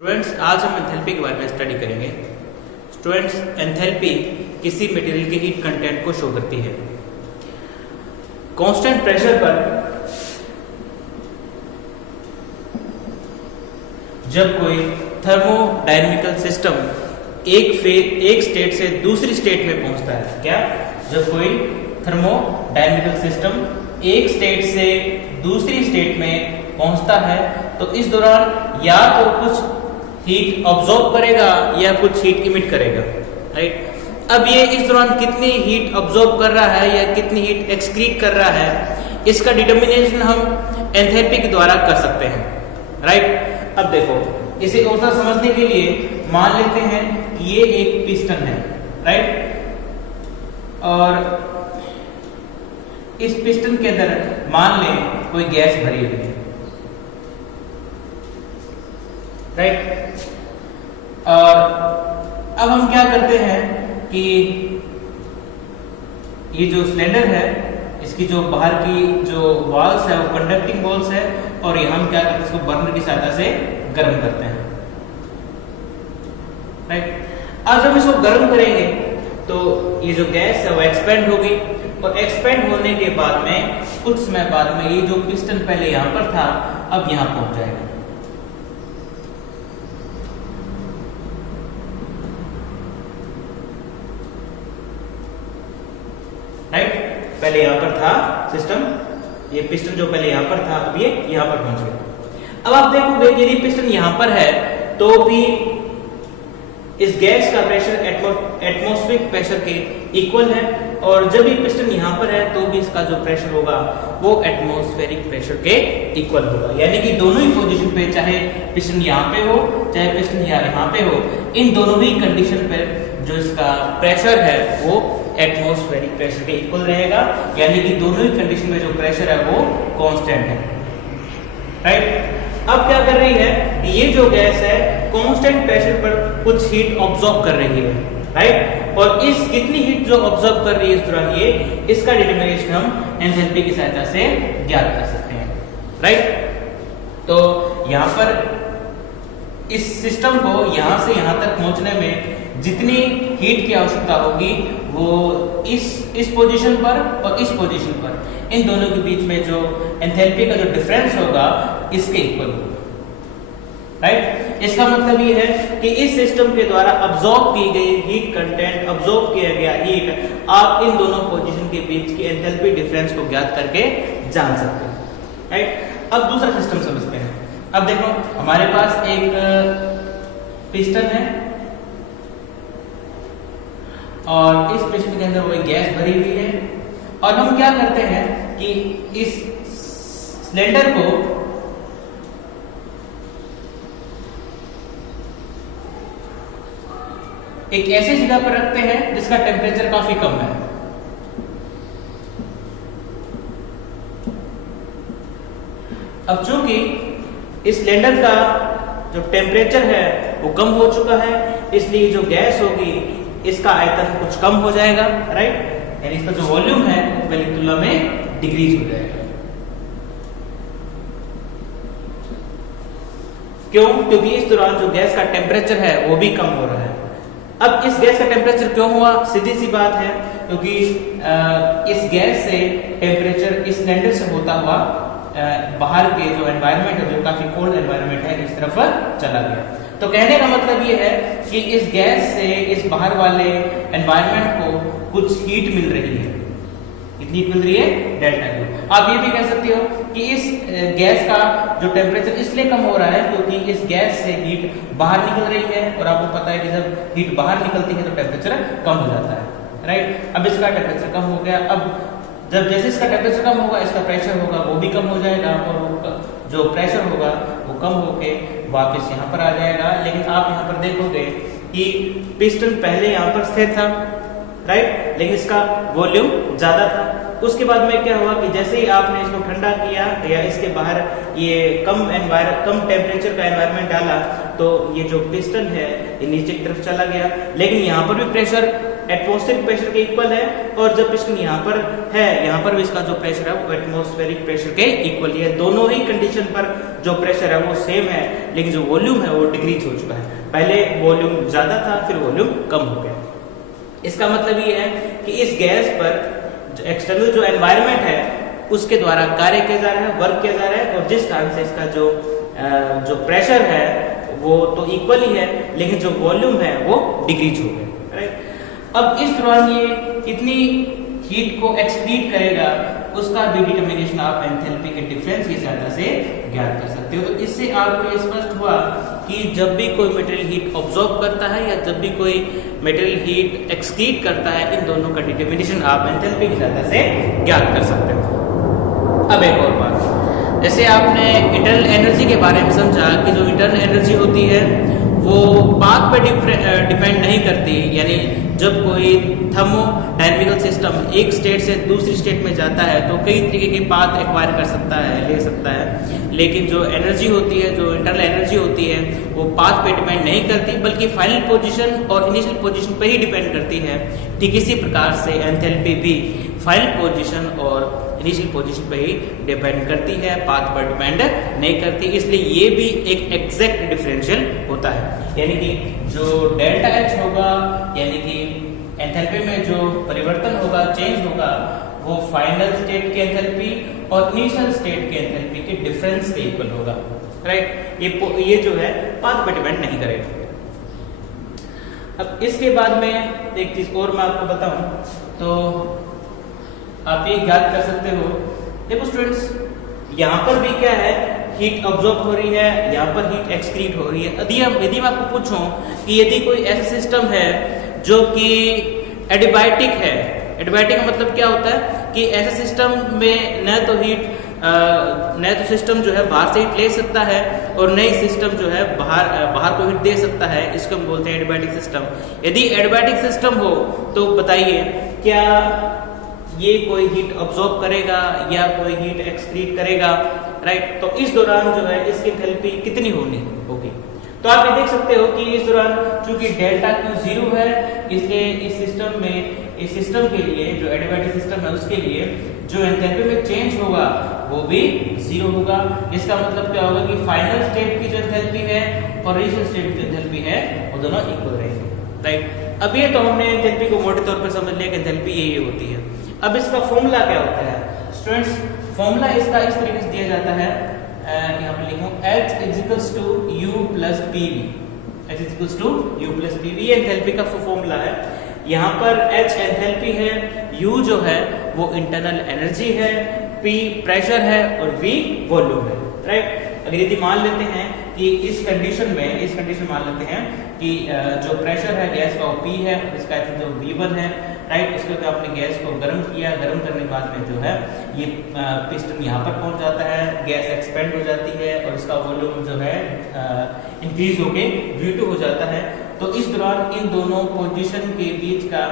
Students, आज हम enthalpy के बारे में स्टडी करेंगे। स्टूडेंट्स, एंथैल्पी किसी मटेरियल के हीट कंटेंट को शो करती है। कांस्टेंट प्रेशर पर जब कोई थर्मोडायनेमिकल सिस्टम एक स्टेट से दूसरी स्टेट में पहुंचता है, क्या? जब कोई थर्मोडायनेमिकल सिस्टम एक स्टेट से दूसरी स्टेट में पहुंचता है तो इस दौरान या तो कुछ हीट ऑब्जॉर्ब करेगा या कुछ हीट इमिट करेगा, राइट। अब ये इस दौरान कितनी हीट ऑब्जॉर्ब कर रहा है या कितनी हीट एक्सक्रीट कर रहा है, इसका डिटर्मिनेशन हम एंथैल्पी के द्वारा कर सकते हैं, राइट। अब देखो, इसे और सा समझने के लिए मान लेते हैं कि ये एक पिस्टन है, राइट, और इस पिस्टन के अंदर मान लें कोई गैस भरी हुई है, राइट। और अब हम क्या करते हैं कि ये जो सिलेंडर है, इसकी जो बाहर की जो वॉल्स है वो कंडक्टिंग वॉल्स है, और ये हम क्या करते हैं, इसको बर्नर की सहायता से गर्म करते हैं, राइट। आज हम इसको गर्म करेंगे तो ये जो गैस है वो एक्सपेंड होगी, और एक्सपेंड होने के बाद में कुछ समय बाद में ये जो पिस्टन पहले यहां पर था अब यहां पहुंच जाएगा, राइट। पहले यहां पर था सिस्टम, ये पिस्टन जो पहले यहां पर था अब ये यहां पर पहुंच गया। अब आप देखोगे यदि पिस्टन यहां पर है तो भी इस गैस का प्रेशर एटमॉस्फेरिक प्रेशर के इक्वल है, और जब ये पिस्टन यहां पर है तो भी इसका जो प्रेशर होगा वो एटमॉस्फेरिक प्रेशर के इक्वल होगा। यानी कि दोनों ही पोजीशन पे, चाहे पिस्टन यहां पे हो चाहे पिस्टन यहां पे हो, इन दोनों ही कंडीशन पे जो इसका प्रेशर है वो एटमॉस्फेरिक प्रेशर के इक्वल रहेगा। यानी कि दोनों ही कंडीशन में जो प्रेशर है वो कांस्टेंट है, राइट। अब क्या कर रही है, ये जो गैस है कांस्टेंट प्रेशर पर कुछ हीट ऑब्जॉर्ब कर रही है, राइट। और इस कितनी हीट जो ऑब्जॉर्ब कर रही है इस दौरान, ये इसका डिटरमिनेशन हम एंथैल्पी की सहायता से ज्ञात कर सकते हैं, राइट। तो यहां पर इस सिस्टम को यहां से यहां तक पहुंचने में जितनी हीट की आवश्यकता होगी वो इस पोजीशन पर और इस पोजीशन पर, इन दोनों के बीच में जो एंथैल्पी का जो डिफरेंस होगा इसके इक्वल होगा, राइट। इसका मतलब ये है कि इस सिस्टम के द्वारा अब्सॉर्ब की गई हीट कंटेंट, अब्सॉर्ब किया गया हीट, आप इन दोनों पोजीशन के बीच की एंथैल्पी डिफरेंस को ज्ञात करके जान सकते हैं, राइट। अब दूसरा सिस्टम समझते हैं। अब देखो, हमारे पास एक पिस्टन है और इस पिस्टन के अंदर वो गैस भरी हुई है, और हम क्या करते हैं कि इस सिलेंडर को एक ऐसी जगह पर रखते हैं जिसका टेम्परेचर काफी कम है। अब चूंकि इस सिलेंडर का जो टेम्परेचर है वो कम हो चुका है, इसलिए जो गैस होगी इसका आयतन कुछ कम हो जाएगा, राइट। यानी इसका जो वॉल्यूम है वो पहले की तुलना में डिक्रीज हो जाएगा। क्यों? क्योंकि इस दौरान जो गैस का टेम्परेचर है वो भी कम हो रहा है। अब इस गैस का टेम्परेचर क्यों हुआ? सीधी सी बात है, क्योंकि इस गैस से टेम्परेचर इस सिलेंडर से होता हुआ बाहर के जो एनवायरनमेंट है, जो काफी कोल्ड एनवायरनमेंट है, इस तरफ चला गया। तो कहने का मतलब ये है कि इस गैस से इस बाहर वाले एनवायरनमेंट को कुछ हीट मिल रही है। कितनी मिल रही है? Delta Q. आप ये भी कह सकते हो कि इस गैस का जो टेम्परेचर इसलिए कम हो रहा है क्योंकि इस गैस से हीट बाहर निकल रही है, और आपको पता है कि जब हीट बाहर निकलती है तो टेम्परेचर कम हो जाता है, राइट। अब इसका टेम्परेचर कम हो गया, अब जब जैसे इसका टेम्परेचर कम होगा इसका प्रेशर होगा वो भी कम हो जाएगा, और जो प्रेशर होगा वो कम होके वापस यहाँ पर आ जाएगा। लेकिन आप यहाँ पर देखोगे कि पिस्टन पहले यहाँ पर स्थिर था, राइट, लेकिन इसका वॉल्यूम ज्यादा था। उसके बाद में क्या हुआ कि जैसे ही आपने इसको ठंडा किया या इसके बाहर ये कम टेम्परेचर का एनवायरनमेंट डाला तो ये जो पिस्टन है ये नीचे की तरफ चला गया, लेकिन यहाँ पर भी प्रेशर एटमॉस्फेरिक प्रेशर के इक्वल है, और जब पिस्टन यहाँ पर है, यहाँ पर भी इसका जो प्रेशर है वो एटमॉस्फेरिक प्रेशर के इक्वल है। दोनों ही कंडीशन पर जो प्रेशर है वो सेम है, लेकिन जो वॉल्यूम है वो डिक्रीज हो चुका है। पहले वॉल्यूम ज्यादा था, फिर वॉल्यूम कम हो गया। इसका मतलब ये है कि इस गैस पर एक्सटर्नल जो एनवायरनमेंट है उसके द्वारा कार्य किया जा रहा है, वर्क किया जा रहा है, और जिस कारण से इसका जो प्रेशर है वो तो इक्वल ही है, लेकिन जो वॉल्यूम है वो डिक्रीज हो गया, राइट। अब इस दौरान ये कितनी हीट को एक्सक्रीट करेगा उसका भी डिटर्मिनेशन आप एंथैल्पी के डिफरेंस की सहायता से ज्ञात कर सकते हो। तो इससे आपको ये स्पष्ट हुआ कि जब भी कोई मटेरियल हीट ऑब्जॉर्ब करता है या जब भी कोई मटेरियल हीट एक्सक्रीट करता है, इन दोनों का डिटर्मिनेशन आप एंथैल्पी की सहायता से ज्ञात कर सकते हो। अब एक और बात, जैसे आपने इंटरनल एनर्जी के बारे में समझा कि जो इंटरनल एनर्जी होती है वो पाथ पे डिपेंड नहीं करती, यानी जब कोई थर्मोडायनामिकल सिस्टम एक स्टेट से दूसरी स्टेट में जाता है तो कई तरीके के पाथ एक्वायर कर सकता है, ले सकता है, लेकिन जो एनर्जी होती है, जो इंटरनल एनर्जी होती है, वो पाथ पे डिपेंड नहीं करती, बल्कि फाइनल पोजीशन और इनिशियल पोजीशन पे ही डिपेंड करती है। ठीक इसी प्रकार से एंथैल्पी भी फाइनल पोजीशन और इनिशियल पोजीशन पे ही डिपेंड करती है, पाथ पर डिपेंड नहीं करती। इसलिए ये भी एक एग्जैक्ट डिफरेंशियल होता है, यानी कि जो डेल्टा एच होगा, यानी कि एंथैल्पी में जो परिवर्तन होगा, चेंज होगा, वो फाइनल स्टेट के एंथैल्पी और इनिशियल स्टेट के एंथैल्पी के डिफरेंस के इक्वल होगा, राइट। ये जो है पाथ पर डिपेंड नहीं करेगा। अब इसके बाद में एक चीज और मैं आपको बताऊं, तो आप ये याद कर सकते हो। देखो स्टूडेंट्स, यहाँ पर भी क्या है, हीट ऑब्जॉर्ब हो रही है, यहाँ पर हीट एक्सक्रीट हो रही है। यदि मैं आपको पूछूं कि यदि कोई ऐसा सिस्टम है जो कि एडिबायोटिक है, एडिबायोटिक का मतलब क्या होता है कि ऐसे सिस्टम में न तो सिस्टम जो है बाहर से हीट ले सकता है और नई सिस्टम जो है बाहर को हीट दे सकता है, इसको हम बोलते हैं एडिबायोटिक सिस्टम। यदि एडिबायोटिक सिस्टम हो तो बताइए क्या ये कोई हीट ऑब्जॉर्ब करेगा या कोई हीट एक्सक्रीट करेगा, राइट। तो इस दौरान जो है इसकी एंथैल्पी कितनी होगी, तो आप ये देख सकते हो कि इस दौरान चूंकि डेल्टा क्यू 0 है, इसलिए इस सिस्टम के लिए, जो एडिबायोटिक सिस्टम है उसके लिए जो एंथैल्पी में चेंज होगा वो भी 0 होगा। इसका मतलब क्या होगा कि फाइनल स्टेट की जो एंथैल्पी है और इनिशियल स्टेट की जो एंथैल्पी है वो दोनों इक्वल रहेंगे, राइट। अब ये तो हमने एंथैल्पी को मोटे तौर पर समझ लिया कि एंथैल्पी ये होती है। अब इसका फॉर्मूला क्या होता है स्टूडेंट्स? फॉर्मूला इसका इस तरीके से दिया जाता है, यहाँ पे लिखूं H is to U plus PV। H is to U plus PV ये एंथैल्पी का फॉर्मूला है। यहाँ पर H एंथैल्पी है, U जो है वो इंटरनल एनर्जी है, P प्रेशर है और V वॉल्यूम है, राइट। अगर यदि मान लेते हैं कि इस कंडीशन मान लेते हैं कि जो प्रेशर है गैस का वो P है, इसका जो V1 है, राइट। उसके बाद आपने गैस को गर्म किया, गर्म करने के बाद में जो है ये पिस्टन यहाँ पर पहुंच जाता है, गैस एक्सपेंड हो जाती है और इसका वॉल्यूम जो है इंक्रीज होके V2 हो जाता है। तो इस दौरान इन दोनों पोजीशन के बीच का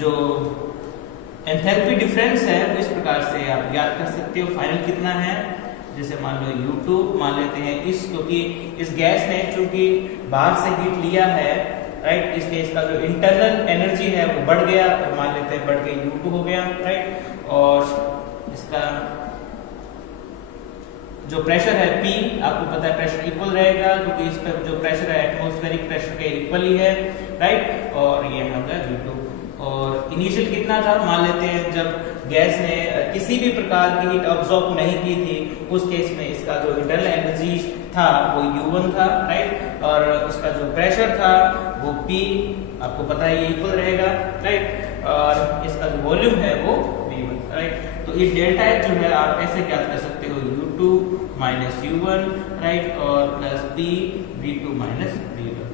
जो एंथैल्पी डिफरेंस है इस प्रकार से आप याद कर सकते हो। फाइनल कितना है, जैसे मान लो U2 मान लेते हैं, क्योंकि इस गैस ने चूंकि बाहर से हीट लिया है, राइट, इसलिए इसका जो इंटरनल एनर्जी है वो बढ़ गया, और मान लेते हैं बढ़ के U2 हो गया, राइट। और इसका जो प्रेशर है P, आपको पता है प्रेशर इक्वल रहेगा क्योंकि इस पर जो प्रेशर है एटमॉस्फेरिक प्रेशर के इक्वल ही है, राइट। और ये हो गया V2। और इनिशियल कितना था, मान लेते हैं जब गैस ने किसी भी प्रकार की हीट ऑब्जॉर्ब नहीं की थी, उस केस में इसका जो इंटरनल एनर्जी था वो U1 था, राइट। और उसका जो प्रेशर था वो P, आपको पता है ये इक्वल रहेगा, राइट। और इसका जो वॉल्यूम है वो V1, राइट। तो इस डेल्टा एच जो है आप ऐसे ज्ञात कर सकते हो, U2 माइनस U1, राइट, और plus P V2 minus V1,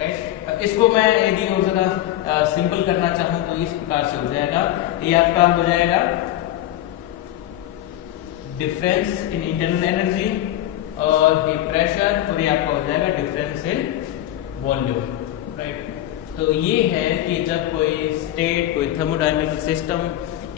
right. इसको मैं यदि और ज्यादा सिंपल करना चाहूं तो इस प्रकार से हो जाएगा, ये आपका हो जाएगा डिफरेंस इन इंटरनल एनर्जी और ये प्रेशर, और ये आपका हो जाएगा डिफरेंस इन वॉल्यूम, राइट। तो ये है कि जब कोई स्टेट, कोई थर्मोडायनामिकल सिस्टम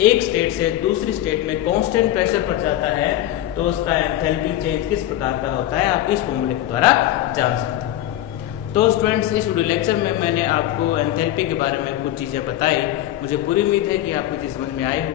एक स्टेट से दूसरी स्टेट में कांस्टेंट प्रेशर पर जाता है तो उसका एंथैल्पी चेंज किस प्रकार का होता है, आप इस फॉर्मूले के द्वारा जान सकते हैं। तो स्टूडेंट्स, इस वीडियो लेक्चर में मैंने आपको एंथैल्पी के बारे में कुछ चीज़ें बताई। मुझे पूरी उम्मीद है कि आपको चीज़ समझ में आई।